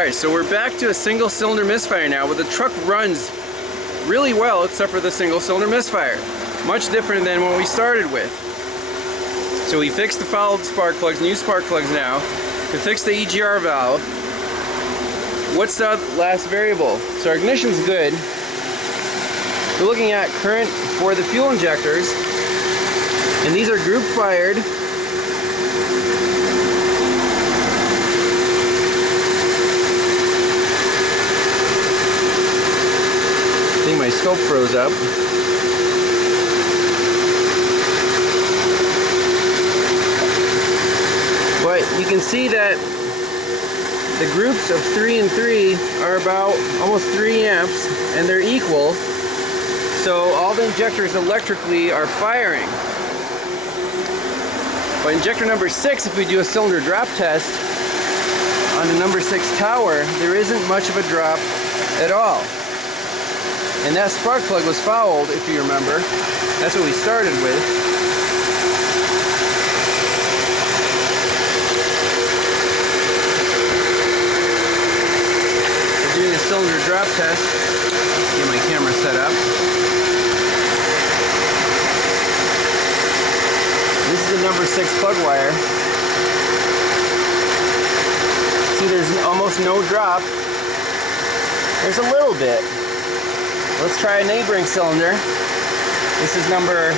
Alright, so we're back to a single cylinder misfire now, but the truck runs really well except for the single cylinder misfire. Much different than what we started with. So we fixed the fouled spark plugs, new spark plugs now. We fixed the EGR valve. What's the last variable? So our ignition's good. We're looking at current for the fuel injectors, and these are group fired. I think my scope froze up. But you can see that the groups of 3 and 3 are about almost 3 amps, and they're equal. So all the injectors electrically are firing. But injector number 6, if we do a cylinder drop test on the number 6 tower, there isn't much of a drop at all. And that spark plug was fouled, if you remember. That's what we started with. We're doing a cylinder drop test. Get my camera set up. This is the number 6 plug wire. See, there's almost no drop. There's a little bit. Let's try a neighboring cylinder. This is number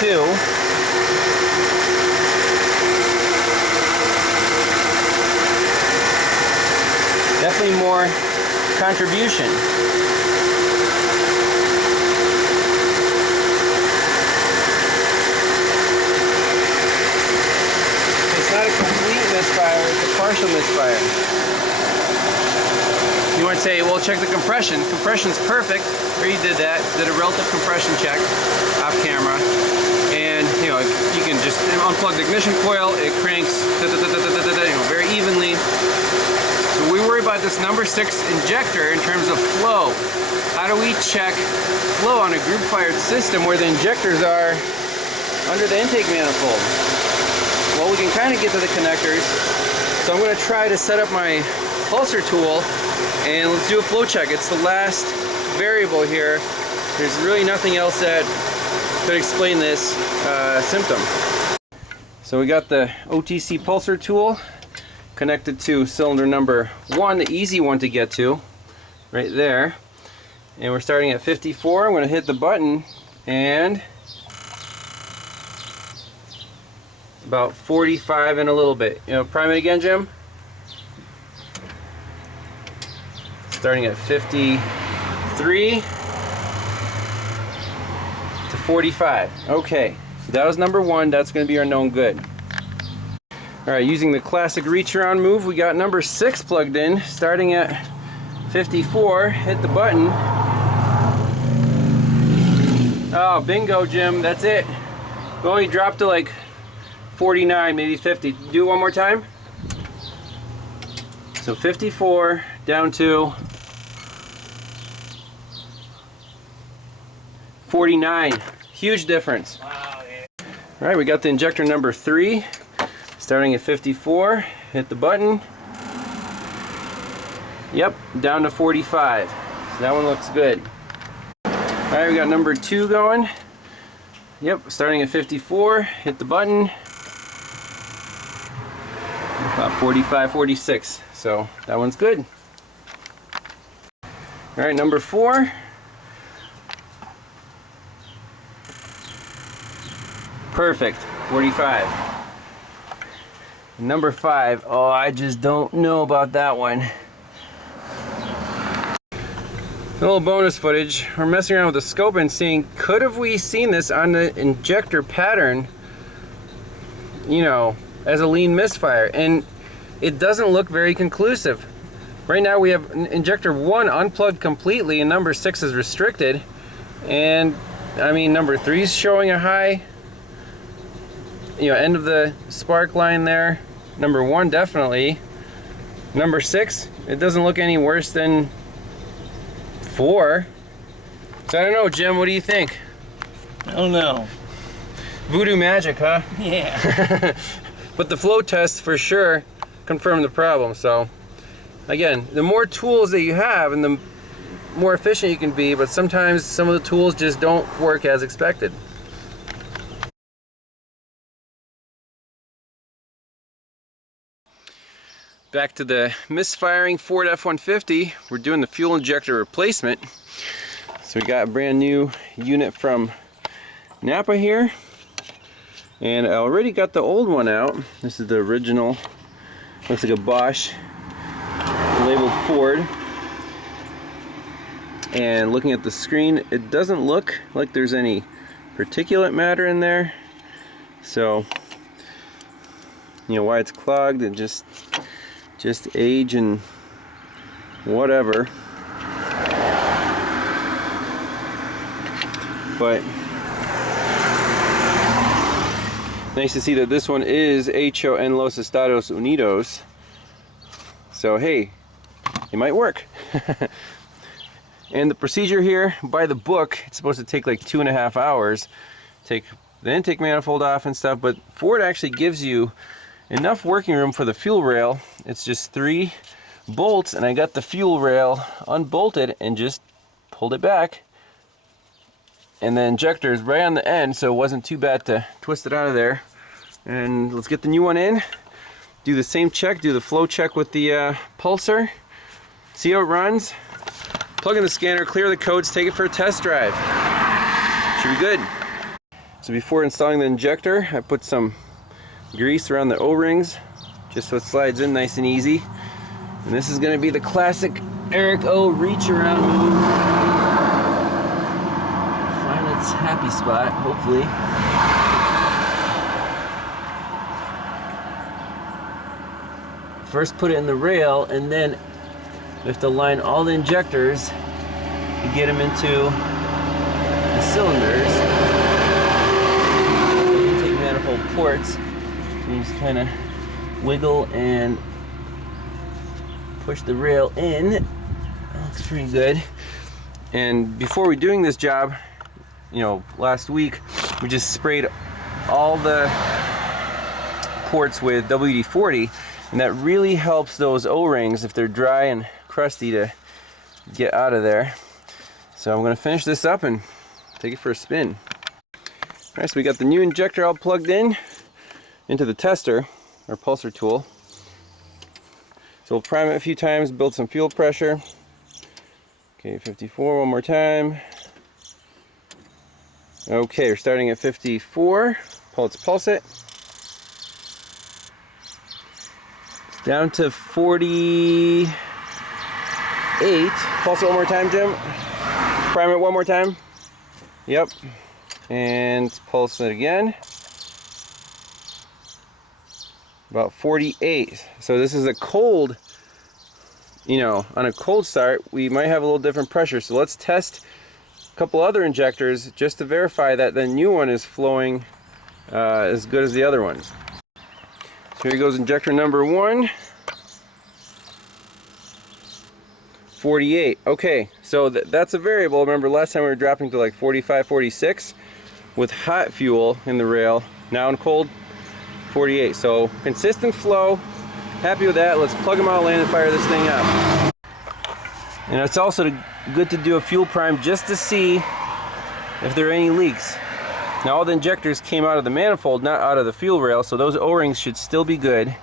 2. Definitely more contribution. It's not a complete misfire, it's a partial misfire. You might say, well, check the compression. Compression's perfect. Already did that. Did a relative compression check off camera. And, you know, you can just unplug the ignition coil. It cranks, very evenly. So we worry about this number 6 injector in terms of flow. How do we check flow on a group-fired system where the injectors are under the intake manifold? Well, we can kind of get to the connectors. So I'm going to try to set up my pulsar tool and let's do a flow check. It's the last variable here. There's really nothing else that could explain this symptom. So we got the OTC pulsar tool connected to cylinder number 1, the easy one to get to, right there. And we're starting at 54. I'm going to hit the button and about 45 in a little bit. You know, prime it again, Jim. Starting at 53 to 45. Okay, so that was number 1. That's going to be our known good. Alright, using the classic reach around move, we got number 6 plugged in, starting at 54. Hit the button. Oh, bingo, Jim. That's it. We only dropped to like 49, maybe 50. Do it one more time. So 54 down to 49. Huge difference. Wow, yeah. All right, we got the injector number 3 starting at 54. Hit the button. Yep, down to 45. So that one looks good. All right, we got number 2 going. Yep, starting at 54. Hit the button. About 45, 46. So that one's good. All right, number 4. Perfect, 45. Number 5, oh, I just don't know about that one. A little bonus footage. We're messing around with the scope and seeing, could have we seen this on the injector pattern, you know, as a lean misfire? And it doesn't look very conclusive. Right now we have injector 1 unplugged completely and number 6 is restricted. And I mean, number 3 is showing a high, you know, end of the spark line there. Number 1 definitely. Number 6, it doesn't look any worse than 4. So I don't know, Jim, what do you think? I don't know. Voodoo magic, huh? Yeah. But the flow test for sure confirmed the problem. So again, the more tools that you have and the more efficient you can be, but sometimes some of the tools just don't work as expected. Back to the misfiring Ford F-150, we're doing the fuel injector replacement. So we got a brand new unit from Napa here, and I already got the old one out. This is the original, looks like a Bosch, labeled Ford. And looking at the screen, it doesn't look like there's any particulate matter in there. So, you know, why it's clogged, and just age and whatever. But nice to see that this one is hecho en los Estados Unidos. So hey, it might work. And the procedure here, by the book, it's supposed to take like 2.5 hours. Take the intake manifold off and stuff, but Ford actually gives you enough working room for the fuel rail. It's just 3 bolts, and I got the fuel rail unbolted and just pulled it back. And the injector is right on the end, so it wasn't too bad to twist it out of there. And let's get the new one in. Do the same check, do the flow check with the pulsar. See how it runs. Plug in the scanner, clear the codes, take it for a test drive. Should be good. So before installing the injector, I put some grease around the O-rings, just so it slides in nice and easy. And this is going to be the classic Eric O reach around move. Find its happy spot, hopefully. First put it in the rail, and then we have to line all the injectors to get them into the cylinders. The intake manifold ports. You just kind of wiggle and push the rail in. That looks pretty good. And before we're doing this job, you know, last week we just sprayed all the ports with WD-40, and that really helps those O-rings, if they're dry and crusty, to get out of there. So I'm going to finish this up and take it for a spin. Alright, so we got the new injector all plugged in into the tester, our pulsar tool. So we'll prime it a few times, build some fuel pressure. Okay, 54 one more time. Okay, we're starting at 54. Let's pulse it. It's down to 48. Pulse it one more time, Jim. Prime it one more time. Yep. And pulse it again. About 48. So this is a cold, you know, on a cold start, we might have a little different pressure. So let's test a couple other injectors just to verify that the new one is flowing as good as the other ones. So here goes injector number 1. 48. Okay, so that's a variable. Remember last time we were dropping to like 45, 46 with hot fuel in the rail. Now in cold, 48. So consistent flow. Happy with that. Let's plug them all in and fire this thing up. And it's also good to do a fuel prime just to see if there are any leaks. Now all the injectors came out of the manifold, not out of the fuel rail, so those O-rings should still be good.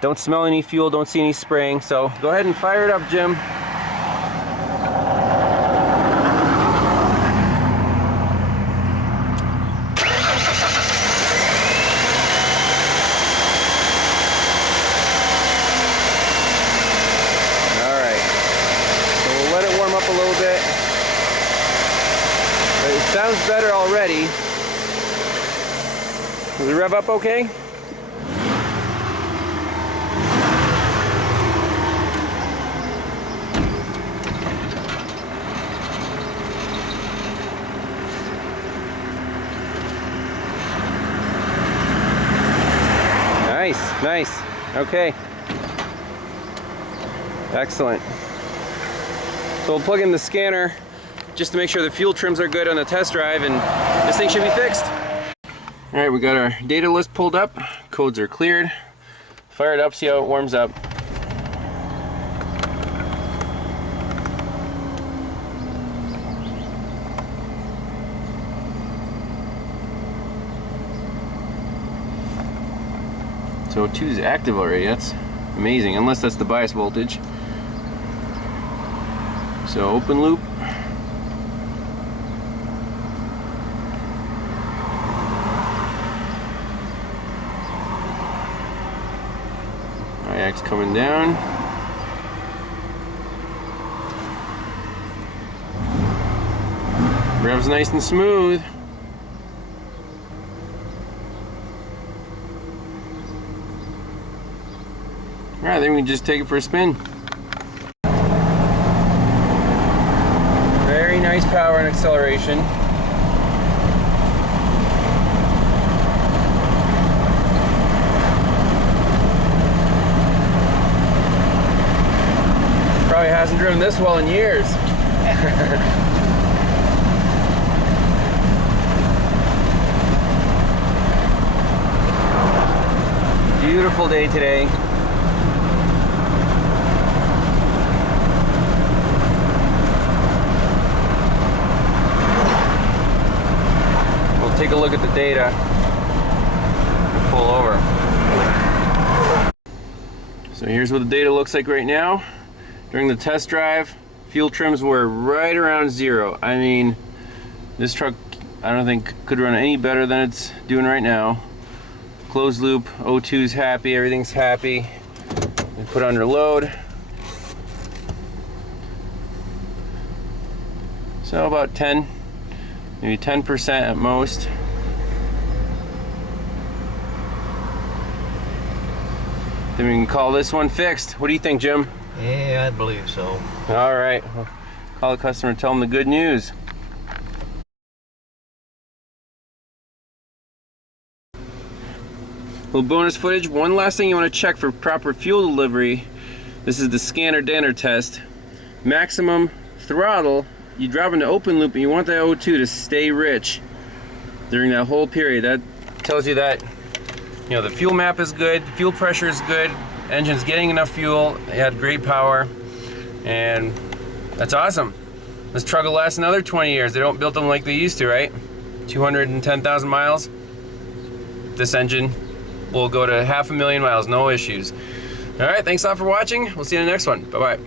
Don't smell any fuel, don't see any spraying, so go ahead and fire it up, Jim. A little bit, but it sounds better already. Does it rev up okay? Nice, nice. Okay. Excellent. So we'll plug in the scanner just to make sure the fuel trims are good on the test drive, and this thing should be fixed. Alright, we got our data list pulled up. Codes are cleared. Fire it up, see how it warms up. So O2 is active already, that's amazing, unless that's the bias voltage. So open loop. IX coming down. Rev's nice and smooth. Alright, then we can just take it for a spin. Very nice power and acceleration. Probably hasn't driven this well in years. Beautiful day today. We'll take a look at the data and pull over. So here's what the data looks like right now. During the test drive, fuel trims were right around 0. I mean, this truck, I don't think could run any better than it's doing right now. Closed loop, O2's happy, everything's happy. And put under load. So about 10, maybe 10% at most. Then we can call this one fixed. What do you think, Jim? Yeah, I believe so. All right, well, call the customer and tell them the good news. Little bonus footage. One last thing you want to check for proper fuel delivery. This is the scanner danner test. Maximum throttle, you drop into open loop and you want that O2 to stay rich during that whole period. That tells you that, you know, the fuel map is good, fuel pressure is good, engine's getting enough fuel, it had great power, and that's awesome. This truck will last another 20 years. They don't build them like they used to, right? 210,000 miles. This engine will go to 500,000 miles, no issues. All right, thanks a lot for watching. We'll see you in the next one. Bye-bye.